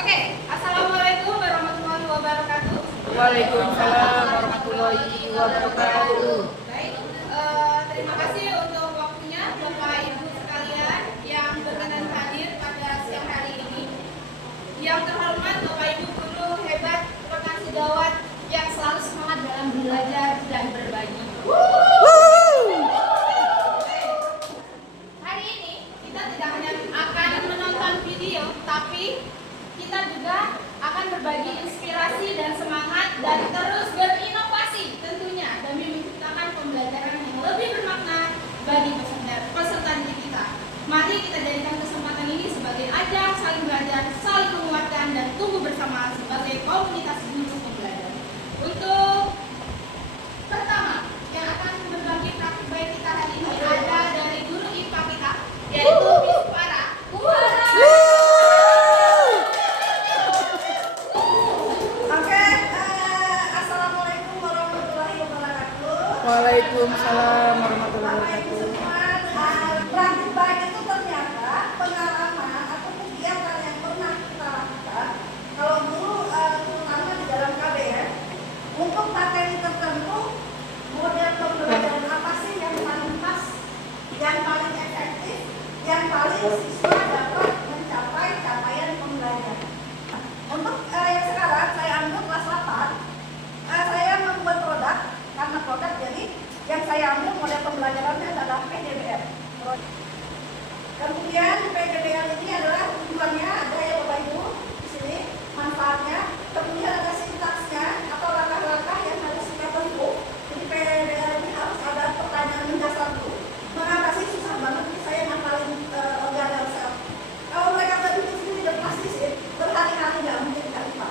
Oke, Assalamualaikum warahmatullahi wabarakatuh. Waalaikumsalam warahmatullahi wabarakatuh. Baik, terima kasih untuk waktunya Bapak Ibu sekalian yang berkenan hadir pada siang hari ini. Yang terhormat Bapak Ibu guru hebat, rekan sejawat yang selalu semangat dalam belajar dan berbagi. Hari ini kita tidak hanya akan menonton video, tapi kita juga akan berbagi inspirasi dan semangat dan terus berinovasi tentunya demi menciptakan pembelajaran yang lebih bermakna bagi peserta didik kita. Mari kita jadikan kesempatan ini sebagai ajang saling belajar, saling menguatkan dan tumbuh bersama sebagai komunitas guru pembelajar. Untuk pertama yang akan berbagi praktik baik kita hari ini ada dari guru IPA kita, yaitu Miss Farah. Waalaikumsalam warahmatullahi wabarakatuh. Praktik baik itu ternyata pengalaman atau kegiatan yang pernah kita lakukan kalau dulu terutama di dalam KBN untuk materi tertentu, model pembelajaran apa sih yang paling pas, yang paling efektif, yang paling siswa dapat mencapai capaian pembelajaran. Untuk yang sekarang saya ambil kelas 8, saya membuat produk. Karena produk, jadi yang saya ambil model pembelajarannya adalah PDBL. Kemudian PDBL ini adalah tujuannya ada ya Bapak Ibu di sini manfaatnya. Kemudian ada sintaksnya atau langkah-langkah yang harus kita tempuh. Jadi PDBL ini harus ada pertanyaan mendasar dulu. Mengapa sih susah banget nih saya ngapalin organel sel? Kalau mereka nggak bikin sendiri udah pasti sih berhari-hari nggak mungkin kita lupa.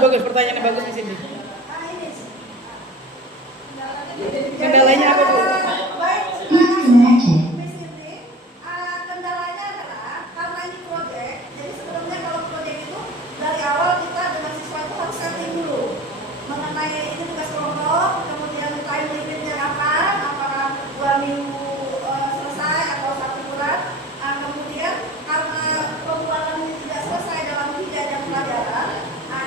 Bagus, pertanyaannya bagus di sini. Kendalanya apa, Bu? Kendalanya adalah karena ini proyek. Jadi sebelumnya kalau proyek itu dari awal kita dengan siswa itu harus setting dulu mengenai ini tugas kelompok, kemudian time limitnya kapan, apakah 2 minggu selesai atau 1 bulan. Kemudian karena pembuatan ini tidak selesai dalam 3 jam pelajaran,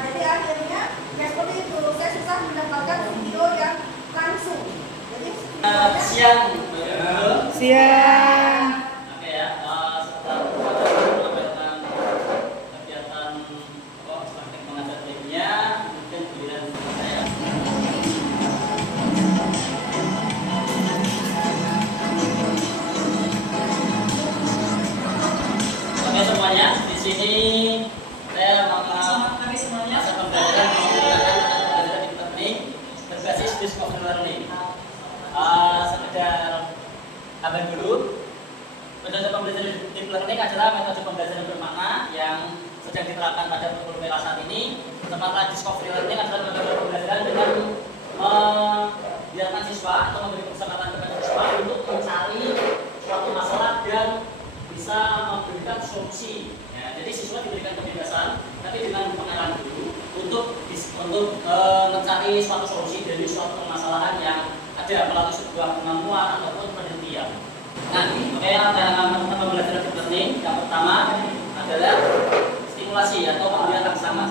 jadi akhirnya ya seperti itu, saya susah mendapatkan video yang langsung. Jadi Siang. Oke ya, setelah melakukan kegiatan praktik mengajar lainnya, mungkin giliran saya. Oke semuanya, di sini saya masa pembelajaran menggunakan pembelajaran teknik berbasis discovery learning. Sekedar kabar dulu, metode pembelajaran deep learning adalah metode pembelajaran bermakna yang sedang diterapkan pada kurikulum era saat ini. Sementara discovery learning adalah metode pembelajaran dengan membiarkan siswa atau memberi kesempatan kepada solusi. Ya, jadi siswa diberikan kebebasan, tapi dengan pengarahan guru untuk mencari suatu solusi dari suatu permasalahan yang ada melalui sebuah kemampuan ataupun penelitian. Nah, tantangan pembelajaran deep learning yang pertama adalah stimulasi atau pemberian rangsangan.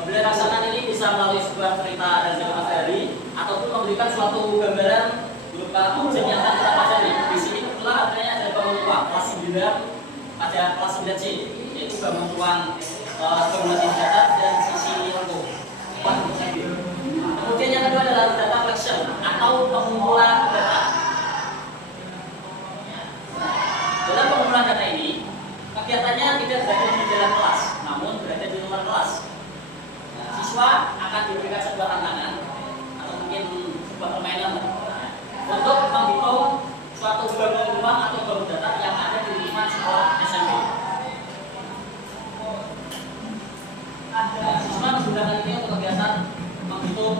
Pemberian rangsangan ini bisa melalui sebuah cerita dan juga materi ataupun memberikan suatu gambaran berupa objek yang akan kita pelajari. Di sini kebetulan adanya ada bangun ruang kelas 9 pada kelas 9C, yaitu bangun ruang bangunan dicatat dan sisi lengkung. Kemudian yang kedua adalah data collection atau pengumpulan data. Dalam pengumpulan data ini, kegiatannya tidak berada di dalam kelas, namun berada di luar kelas. Nah, siswa akan diberikan sebuah tantangan atau mungkin sebuah permainan untuk menghitung suatu bangun ruang atau bangun data yang ada di lingkungan sekolah SMP. Nah, siswa menggunakan ini untuk kegiatan menghitung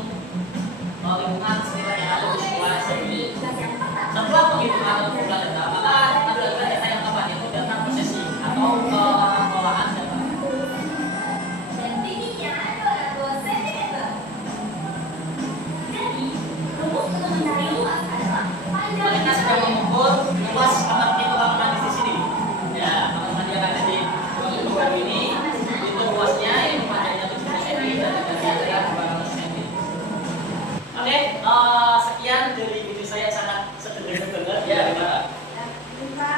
lingkungan sekitar yang ada di sekolah SMP. Setelah penghitungan atau pengumpulan data, maka ada data yang tepat, yaitu data prosesi atau pengolahan data. Dan tingginya adalah 2 cm. Jadi, rumus untuk mencari luas adalah panjang. Mereka sedang mengukur luas kamar itu bangunan di sini. Ya, bangunan yang ada di bangunan ini itu luasnya yang panjangnya 70 cm dan tingginya adalah 200 cm. Oke, sekian dari video saya sangat sederhana. Ya, gimana? Kita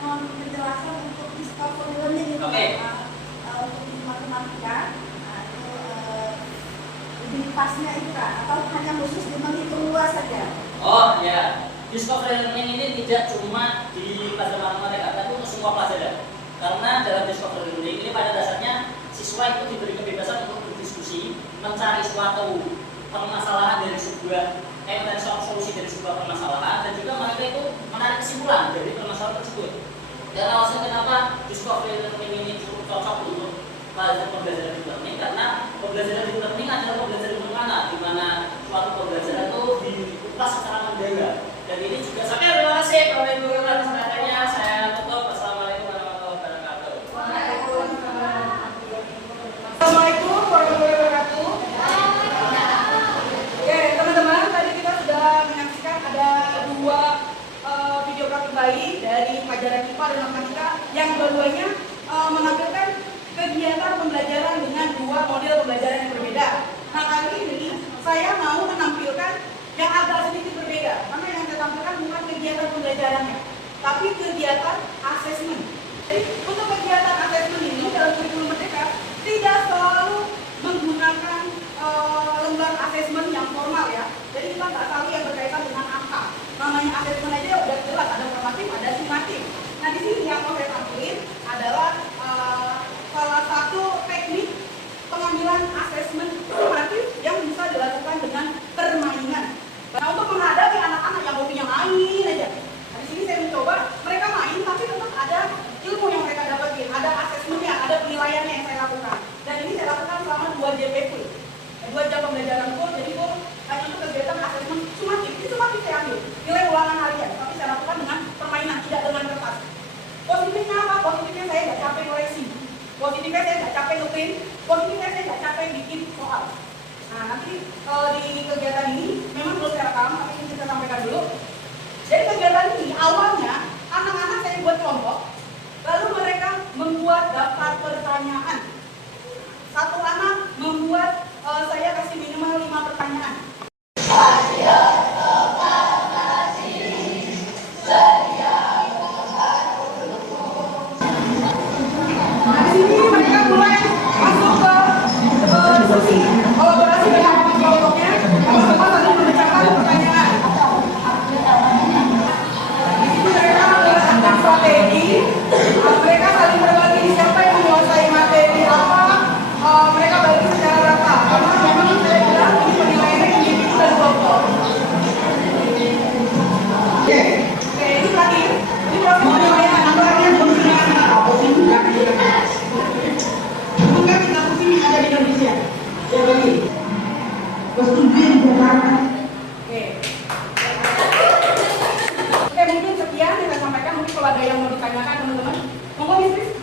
mohon penjelasan untuk discovery learning itu Oke. untuk di matematika itu lebih pasnya itu Kak, atau hanya khusus di menghitung luas saja? Oh ya, discovery learning ini tidak cuma di pelajaran matematika, tapi untuk semua pelajaran. Karena dalam discovery learning ini pada dasarnya siswa itu diberi kebebasan untuk berdiskusi, mencari suatu permasalahan dari mencari suatu solusi dari sebuah permasalahan, dan juga mereka itu menarik kesimpulan dari permasalahan tersebut. Dan alasan kenapa discovery learning ini cukup cocok untuk pembelajaran deep learning, karena pembelajaran deep learning adalah pembelajaran bagaimana, di mana suatu pembelajaran itu dikupas secara mendalam. Dan ini juga sampai terima kasih Bapak Ibu atas perhatiannya. Saya tutup. Wassalamualaikum warahmatullahi wabarakatuh. Assalamualaikum warahmatullahi wabarakatuh. Oke, teman-teman, tadi kita sudah menyaksikan ada 2 video praktik bayi dari pelajaran IPA dan matematika yang dua-duanya menampilkan kegiatan pembelajaran dengan 2 model pembelajaran yang berbeda. Nah, kali ini saya mau menampilkan yang agak sedikit berbeda, karena yang saya tampilkan bukan kegiatan pembelajarannya, tapi kegiatan asesmen. Jadi untuk kegiatan asesmen ini dalam kurikulum Merdeka tidak selalu menggunakan lembar asesmen yang formal ya. Jadi kita nggak selalu yang berkaitan dengan angka. Namanya asesmen aja udah jelas, ada formatif, ada sumatif. Nah di sini yang mau saya tampilin adalah salah satu teknik pengambilan asesmen sumatif yang bisa dilakukan dengan permainan. Nah untuk menghadapi anak-anak yang hobinya main aja. Nah di sini saya mencoba mereka main tapi tetap ada ilmu yang mereka dapetin, ada asesmennya, ada penilaiannya yang saya lakukan. Dan ini saya lakukan selama 2 JPP, 2 jam pembelajaran full. Jadi full hanya untuk kegiatan asesmen sumatif. Ini sumatif saya ambil nilai ulangan harian, tapi saya lakukan dengan permainan, tidak dengan kertas. Positifnya apa? Positifnya saya nggak capek koreksi. Positifnya saya nggak capek ngeprint. Positifnya saya nggak capek bikin soal. Nah nanti di kegiatan ini memang belum saya rekam, tapi ini kita sampaikan dulu. Jadi kegiatan ini awalnya anak-anak saya buat kelompok, lalu mereka membuat daftar pertanyaan. Satu anak membuat, saya kasih minimal 5 pertanyaan. Nah, di sini mereka mulai masuk ke diskusi, kolaborasi dengan kelompoknya, sama-sama saling memecahkan pertanyaan. ada yang mau ditanyakan teman-teman? Monggo Miss Pris.